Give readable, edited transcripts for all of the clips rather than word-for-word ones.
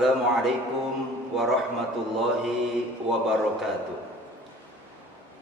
Assalamualaikum warahmatullahi wabarakatuh.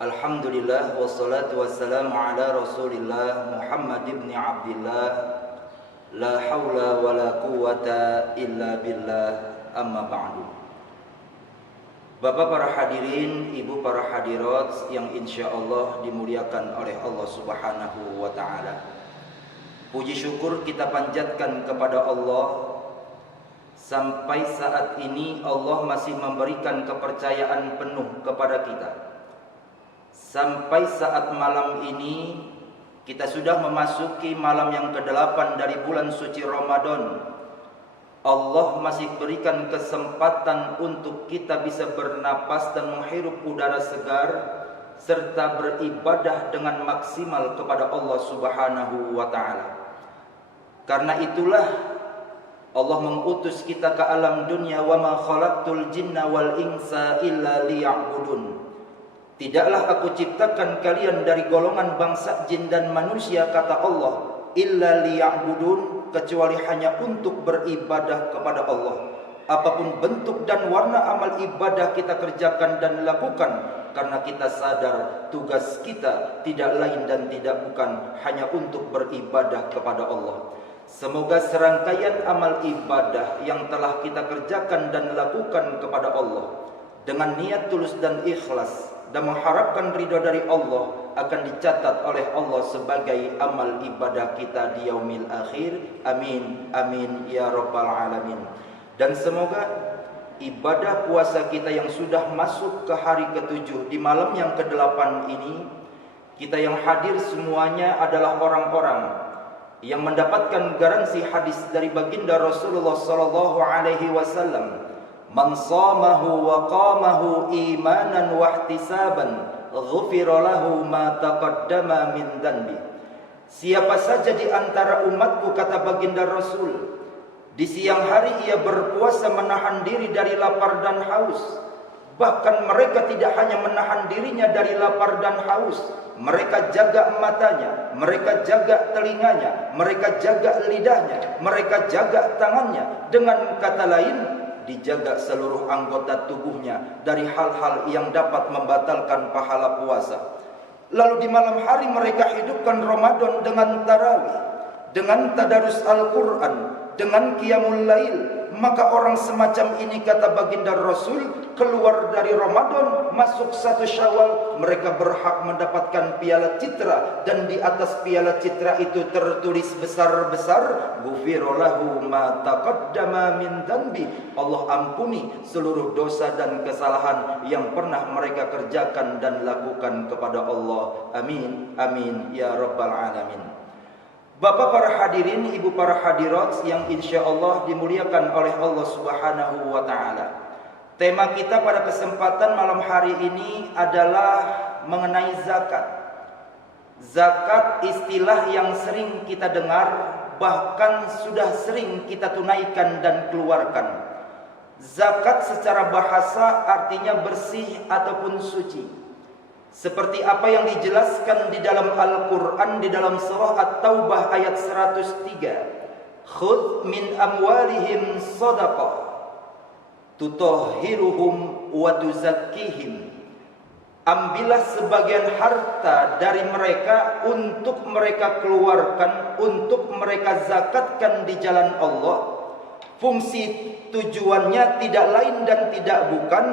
Alhamdulillah wassalatu wassalamu ala Rasulillah Muhammad ibn Abdillah. La haula wa la quwata illa billah, amma ba'du. Bapak para hadirin, ibu para hadirat yang insyaallah dimuliakan oleh Allah Subhanahu wa ta'ala. Puji syukur kita panjatkan kepada Allah. Sampai saat ini Allah masih memberikan kepercayaan penuh kepada kita. Sampai saat malam ini kita sudah memasuki malam yang ke-8 dari bulan suci Ramadan. Allah masih berikan kesempatan untuk kita bisa bernapas dan menghirup udara segar serta beribadah dengan maksimal kepada Allah Subhanahu wa ta'ala. Karena itulah Allah mengutus kita ke alam dunia, wa ma khalaqtul jinna wal insa illa liya'budun. Tidaklah aku ciptakan kalian dari golongan bangsa jin dan manusia, kata Allah, illa liya'budun, kecuali hanya untuk beribadah kepada Allah. Apapun bentuk dan warna amal ibadah kita kerjakan dan lakukan, karena kita sadar tugas kita tidak lain dan tidak bukan hanya untuk beribadah kepada Allah. Semoga serangkaian amal ibadah yang telah kita kerjakan dan lakukan kepada Allah dengan niat tulus dan ikhlas dan mengharapkan ridha dari Allah akan dicatat oleh Allah sebagai amal ibadah kita di yaumil akhir. Amin, amin ya rabbal alamin. Dan semoga ibadah puasa kita yang sudah masuk ke hari ke-7 di malam yang ke-8 ini, kita yang hadir semuanya adalah orang-orang yang mendapatkan garansi hadis dari baginda Rasulullah sallallahu alaihi wasallam, man shamahu wa qamahu imanan wa ihtisaban ghufira lahu ma taqaddama min dhanbi. Siapa saja di antara umatku, kata baginda Rasul, di siang hari ia berpuasa menahan diri dari lapar dan haus. Bahkan mereka tidak hanya menahan dirinya dari lapar dan haus, mereka jaga matanya, mereka jaga telinganya, mereka jaga lidahnya, mereka jaga tangannya. Dengan kata lain, dijaga seluruh anggota tubuhnya dari hal-hal yang dapat membatalkan pahala puasa. Lalu di malam hari mereka hidupkan Ramadan dengan tarawih, dengan tadarus Al-Quran, dengan qiyamul lail. Maka orang semacam ini, kata baginda Rasul, keluar dari Ramadan masuk 1 Syawal, mereka berhak mendapatkan piala citra, dan di atas piala citra itu tertulis besar-besar, ghufira lahu ma taqaddama min dhanbi. Allah ampuni seluruh dosa dan kesalahan yang pernah mereka kerjakan dan lakukan kepada Allah. Amin, amin ya rabbal alamin. Bapak para hadirin, ibu para hadirat yang insya Allah dimuliakan oleh Allah Subhanahu wa ta'ala. Tema kita pada kesempatan malam hari ini adalah mengenai zakat. Zakat istilah yang sering kita dengar, bahkan sudah sering kita tunaikan dan keluarkan. Zakat secara bahasa artinya bersih ataupun suci. Seperti apa yang dijelaskan di dalam Al-Quran di dalam surah At-Taubah ayat 103. Khudh min amwalihim sadaqah tutahhiruhum wa tuzakkihim. Ambillah sebagian harta dari mereka untuk mereka keluarkan, untuk mereka zakatkan di jalan Allah. Fungsi tujuannya tidak lain dan tidak bukan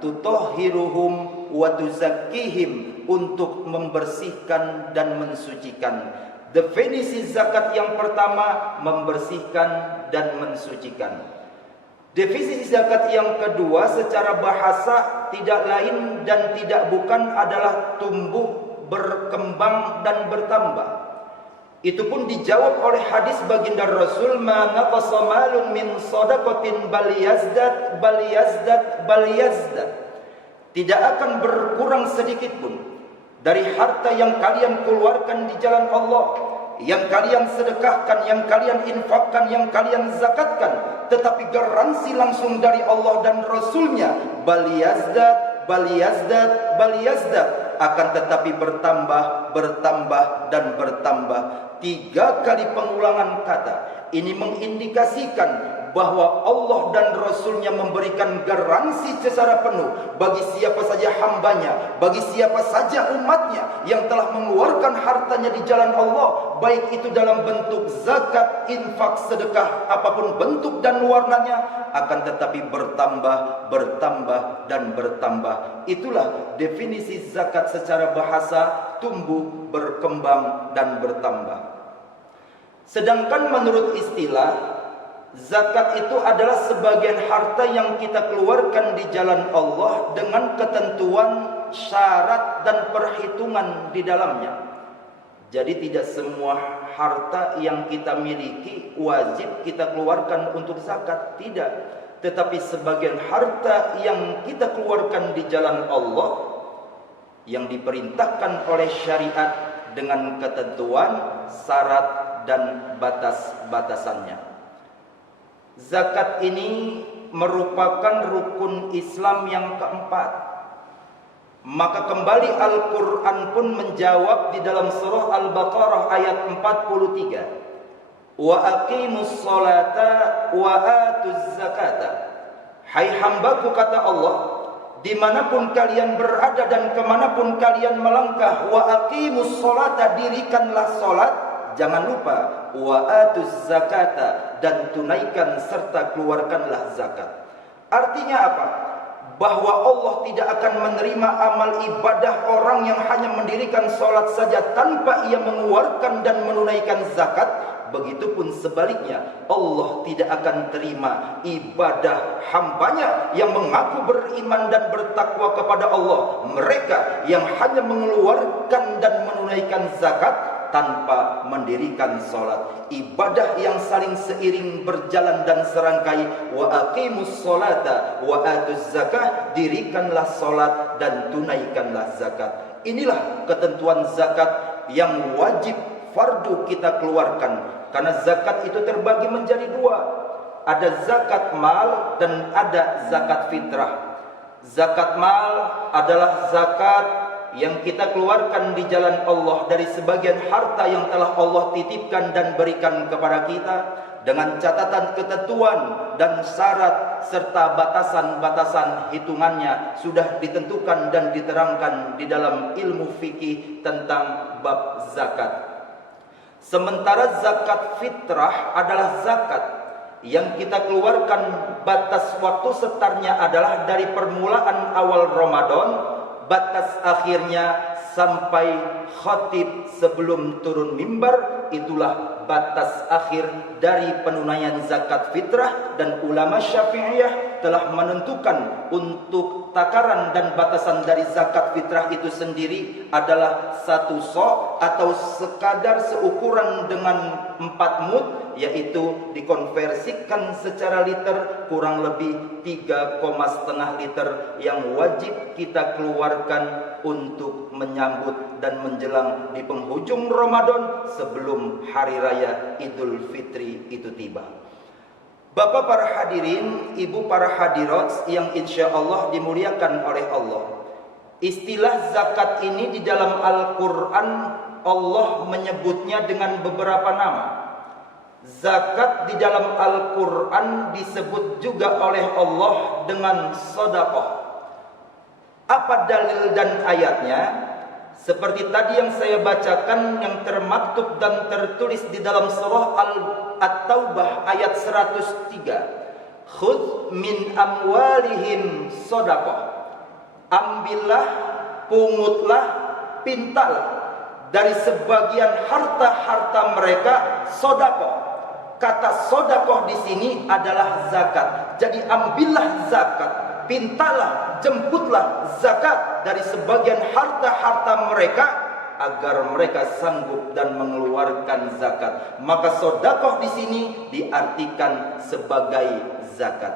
tutahhiruhum wa tuzakkihim, untuk membersihkan dan mensucikan. Definisi zakat yang pertama, membersihkan dan mensucikan. Definisi zakat yang kedua secara bahasa tidak lain dan tidak bukan adalah tumbuh, berkembang dan bertambah. Itu pun dijawab oleh hadis baginda Rasul, ma naqasa malun min shadaqatin bal yazdad bal yazdad bal yazdad. Tidak akan berkurang sedikit pun dari harta yang kalian keluarkan di jalan Allah, yang kalian sedekahkan, yang kalian infakkan, yang kalian zakatkan. Tetapi garansi langsung dari Allah dan Rasulnya, bal yazdad, bal yazdad, bal yazdad, akan tetapi bertambah, bertambah dan bertambah. 3 kali pengulangan kata ini mengindikasikan bahwa Allah dan Rasulnya memberikan garansi secara penuh bagi siapa saja hambanya, bagi siapa saja umatnya yang telah mengeluarkan hartanya di jalan Allah, baik itu dalam bentuk zakat, infak, sedekah, apapun bentuk dan warnanya, akan tetapi bertambah, bertambah, dan bertambah. Itulah definisi zakat secara bahasa, tumbuh, berkembang, dan bertambah. Sedangkan menurut istilah, zakat itu adalah sebagian harta yang kita keluarkan di jalan Allah dengan ketentuan, syarat, dan perhitungan di dalamnya. Jadi tidak semua harta yang kita miliki wajib kita keluarkan untuk zakat, tidak. Tetapi sebagian harta yang kita keluarkan di jalan Allah yang diperintahkan oleh syariat dengan ketentuan, syarat, dan batas-batasannya. Zakat ini merupakan rukun Islam yang keempat. Maka kembali Al-Quran pun menjawab di dalam surah Al-Baqarah ayat 43. Wa aqimus sholata wa atuz zakata. Hai hambaku, kata Allah, dimanapun kalian berada dan kemanapun kalian melangkah, wa aqimus sholata, dirikanlah sholat, jangan lupa, wa atuz zakata, dan tunaikan serta keluarkanlah zakat. Artinya apa? Bahwa Allah tidak akan menerima amal ibadah orang yang hanya mendirikan sholat saja tanpa ia mengeluarkan dan menunaikan zakat. Begitupun sebaliknya, Allah tidak akan terima ibadah hambanya yang mengaku beriman dan bertakwa kepada Allah, mereka yang hanya mengeluarkan dan menunaikan zakat tanpa mendirikan sholat. Ibadah yang saling seiring, berjalan dan serangkai. Wa aqimus sholata wa atuz zakah, dirikanlah sholat dan tunaikanlah zakat. Inilah ketentuan zakat yang wajib fardu kita keluarkan. Karena zakat itu terbagi menjadi dua. Ada zakat mal dan ada zakat fitrah. Zakat mal adalah zakat yang kita keluarkan di jalan Allah dari sebagian harta yang telah Allah titipkan dan berikan kepada kita, dengan catatan ketentuan dan syarat serta batasan-batasan hitungannya sudah ditentukan dan diterangkan di dalam ilmu fikih tentang bab zakat. Sementara zakat fitrah adalah zakat yang kita keluarkan, batas waktu setarnya adalah dari permulaan awal Ramadan, batas akhirnya sampai khatib sebelum turun mimbar. Itulah batas akhir dari penunaian zakat fitrah, dan ulama Syafi'iyah telah menentukan untuk takaran dan batasan dari zakat fitrah itu sendiri adalah 1 sok atau sekadar seukuran dengan 4 mud, yaitu dikonversikan secara liter kurang lebih 3,5 liter yang wajib kita keluarkan untuk menyambut dan menjelang di penghujung Ramadan sebelum hari raya Idul Fitri itu tiba. Bapak para hadirin, ibu para hadirat yang insya Allah dimuliakan oleh Allah, istilah zakat ini di dalam Al-Quran Allah menyebutnya dengan beberapa nama. Zakat di dalam Al-Quran disebut juga oleh Allah dengan sedekah. Apa dalil dan ayatnya? Seperti tadi yang saya bacakan, yang termaktub dan tertulis di dalam surah At-Taubah ayat 103. Khudh min amwalihim sedekah. Ambillah, pungutlah, pintalah dari sebagian harta-harta mereka sedekah. Kata sedekah di sini adalah zakat. Jadi ambillah zakat, pintalah, jemputlah zakat dari sebagian harta-harta mereka agar mereka sanggup dan mengeluarkan zakat. Maka sedekah di sini diartikan sebagai zakat.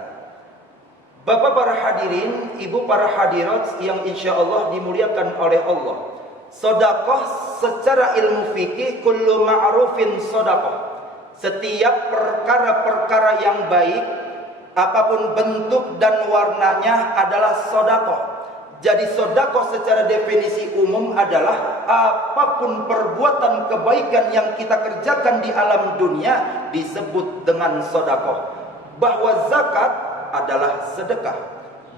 Bapak para hadirin, ibu para hadirat yang insya Allah dimuliakan oleh Allah, sedekah secara ilmu fikih kullu ma'rufin sedekah. Setiap perkara-perkara yang baik, apapun bentuk dan warnanya adalah sedekah. Jadi sedekah secara definisi umum adalah apapun perbuatan kebaikan yang kita kerjakan di alam dunia disebut dengan sedekah. bahwa zakat adalah sedekah,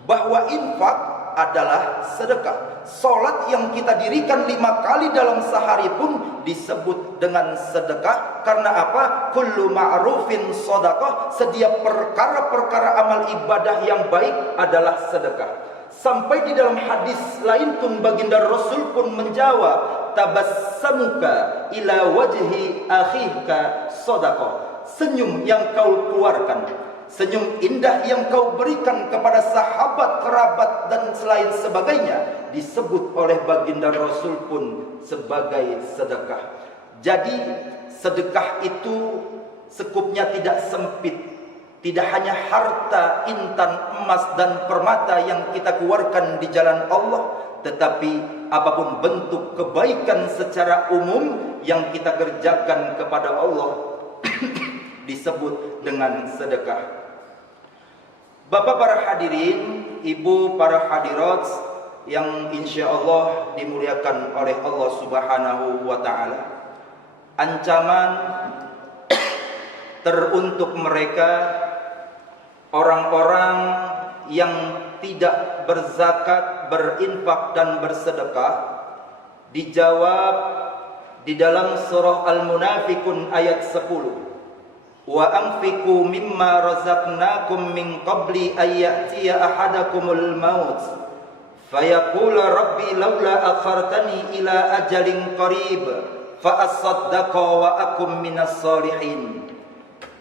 bahwa infak adalah sedekah. Salat yang kita dirikan 5 kali dalam sehari pun disebut dengan sedekah. Karena apa? Kullu ma'rufin shadaqah. Setiap perkara-perkara amal ibadah yang baik adalah sedekah. Sampai di dalam hadis lain pun baginda Rasul pun menjawab, tabassamuka ila wajhi akhika shadaqah. Senyum yang kau keluarkan, senyum indah yang kau berikan kepada sahabat, kerabat dan selain sebagainya disebut oleh baginda Rasul pun sebagai sedekah. Jadi sedekah itu sekupnya tidak sempit. Tidak hanya harta, intan, emas dan permata yang kita keluarkan di jalan Allah, tetapi apapun bentuk kebaikan secara umum yang kita kerjakan kepada Allah disebut dengan sedekah. Bapak para hadirin, ibu para hadirat yang insya Allah dimuliakan oleh Allah Subhanahu wa ta'ala, ancaman teruntuk mereka orang-orang yang tidak berzakat, berinfak dan bersedekah dijawab di dalam surah Al-Munafiqun ayat 10. Wa anfiqu mimma razaqnakum min qabli ay ya'tiya ahadakumul maut fayaqula rabbi laula akhartani ila ajalin qarib fa asaddaqa wa akum minas solihin.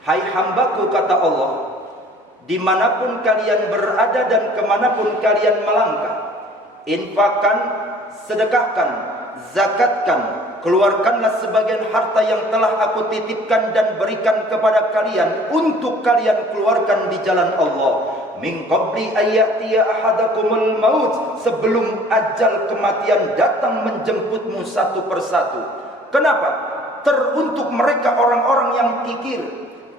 Hai hambaku, kata Allah, dimanapun kalian berada dan kemanapun kalian melangkah, infakkan, sedekahkan, zakatkan, keluarkanlah sebagian harta yang telah aku titipkan dan berikan kepada kalian untuk kalian keluarkan di jalan Allah. Min qabli ayyatiya ahadakumul maut, sebelum ajal kematian datang menjemputmu satu persatu. Kenapa? Teruntuk mereka orang-orang yang kikir,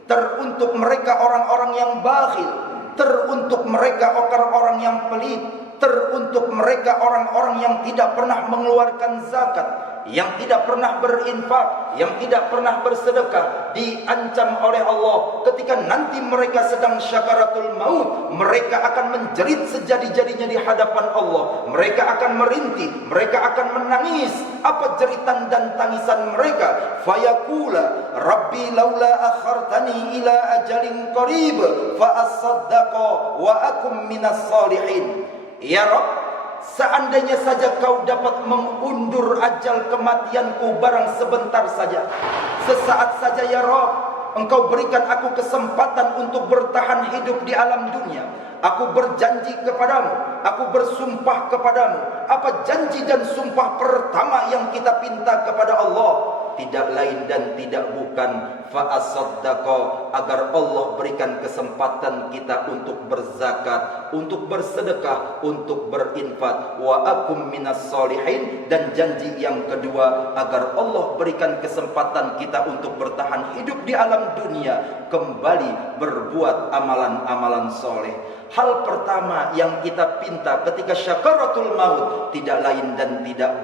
teruntuk mereka orang-orang yang bakhil, teruntuk mereka orang-orang yang pelit, teruntuk mereka orang-orang yang tidak pernah mengeluarkan zakat, yang tidak pernah berinfak, yang tidak pernah bersedekah. Diancam oleh Allah ketika nanti mereka sedang syakaratul maut, mereka akan menjerit sejadi-jadinya di hadapan Allah. Mereka akan merintih, mereka akan menangis. Apa jeritan dan tangisan mereka? Fayaqula rabbi laula akhartani ila ajalin qarib fa asaddaqa wa akum minas solihin. Ya Rabb, seandainya saja kau dapat mengundur ajal kematianku barang sebentar saja, sesaat saja ya Rabb, engkau berikan aku kesempatan untuk bertahan hidup di alam dunia. Aku berjanji kepadamu, aku bersumpah kepadamu. Apa janji dan sumpah pertama yang kita pinta kepada Allah? Tidak lain dan tidak bukan fa'asaddaqa, agar Allah berikan kesempatan kita untuk berzakat, untuk bersedekah, untuk berinfak. Wa akum minas solihin, dan janji yang kedua agar Allah berikan kesempatan kita untuk bertahan hidup di alam dunia, kembali berbuat amalan-amalan soleh. Hal pertama yang kita pinta ketika syakaratul maut tidak lain dan tidak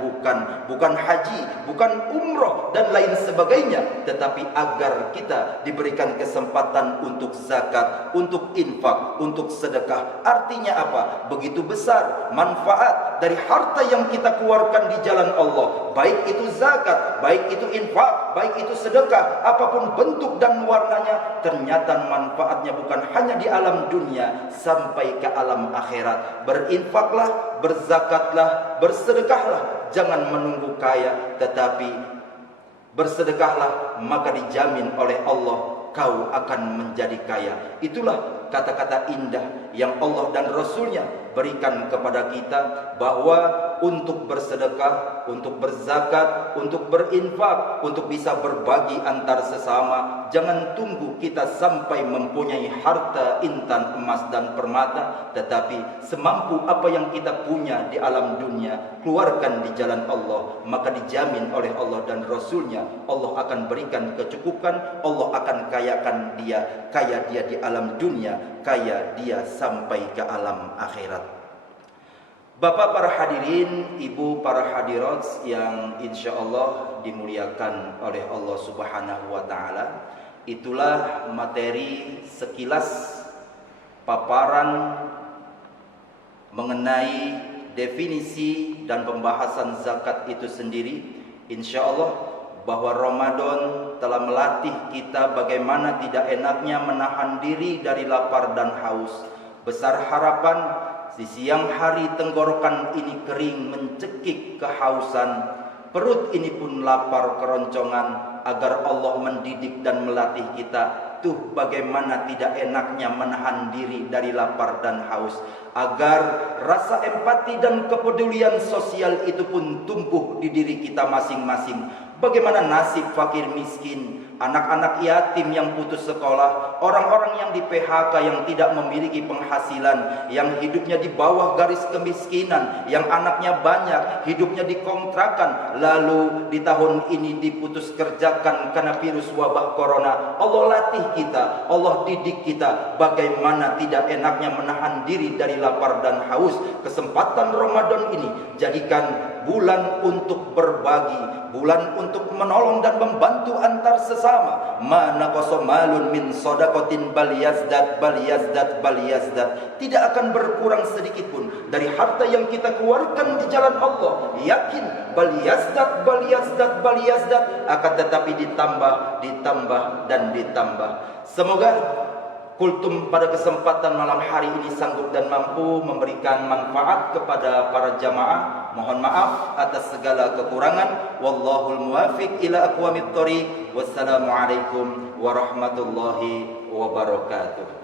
bukan haji, bukan umroh dan lain sebagainya, tetapi agar kita diberikan kesempatan untuk zakat, untuk infak, untuk sedekah. Artinya apa? Begitu besar manfaat dari harta yang kita keluarkan di jalan Allah, baik itu zakat, baik itu infak, baik itu sedekah, apapun bentuk dan warnanya, ternyata manfaatnya bukan hanya di alam dunia sampai ke alam akhirat. Berinfaklah, berzakatlah, bersedekahlah, jangan menunggu kaya, tetapi bersedekahlah, maka dijamin oleh Allah kau akan menjadi kaya. Itulah kata-kata indah yang Allah dan Rasulnya berikan kepada kita, bahwa untuk bersedekah, untuk berzakat, untuk berinfak, untuk bisa berbagi antar sesama, jangan tunggu kita sampai mempunyai harta, intan, emas dan permata, tetapi semampu apa yang kita punya di alam dunia, keluarkan di jalan Allah, maka dijamin oleh Allah dan Rasulnya, Allah akan berikan kecukupan, Allah akan kayakan dia, kaya dia di alam dunia, kaya dia sampai ke alam akhirat. Bapak para hadirin, ibu para hadirat yang insya Allah dimuliakan oleh Allah Subhanahu wa ta'ala, Itulah materi sekilas paparan mengenai definisi dan pembahasan zakat itu sendiri. Insya Allah bahwa Ramadan telah melatih kita bagaimana tidak enaknya menahan diri dari lapar dan haus. Besar harapan di siang hari tenggorokan ini kering mencekik kehausan, perut ini pun lapar keroncongan, agar Allah mendidik dan melatih kita. Tuh bagaimana tidak enaknya menahan diri dari lapar dan haus, agar rasa empati dan kepedulian sosial itu pun tumbuh di diri kita masing-masing. Bagaimana nasib fakir miskin, anak-anak yatim yang putus sekolah, orang-orang yang di PHK yang tidak memiliki penghasilan, yang hidupnya di bawah garis kemiskinan, yang anaknya banyak, hidupnya dikontrakan, lalu di tahun ini diputus kerjakan karena virus wabah corona. Allah latih kita, Allah didik kita bagaimana tidak enaknya menahan diri dari lapar dan haus. Kesempatan Ramadan ini jadikan bulan untuk berbagi, bulan untuk menolong dan membantu antar sesama. Ma naqasa malun min shadaqatin bal yazdad bal yazdad bal yazdad. Tidak akan berkurang sedikit pun dari harta yang kita keluarkan di jalan Allah. Yakin bal yazdad bal yazdad bal yazdad, akan tetapi ditambah dan ditambah. Semoga Kultum pada kesempatan malam hari ini sanggup dan mampu memberikan manfaat kepada para jamaah. Mohon maaf atas segala kekurangan. Wallahul muwafiq ila aqwamit thoriq. Wassalamualaikum warahmatullahi wabarakatuh.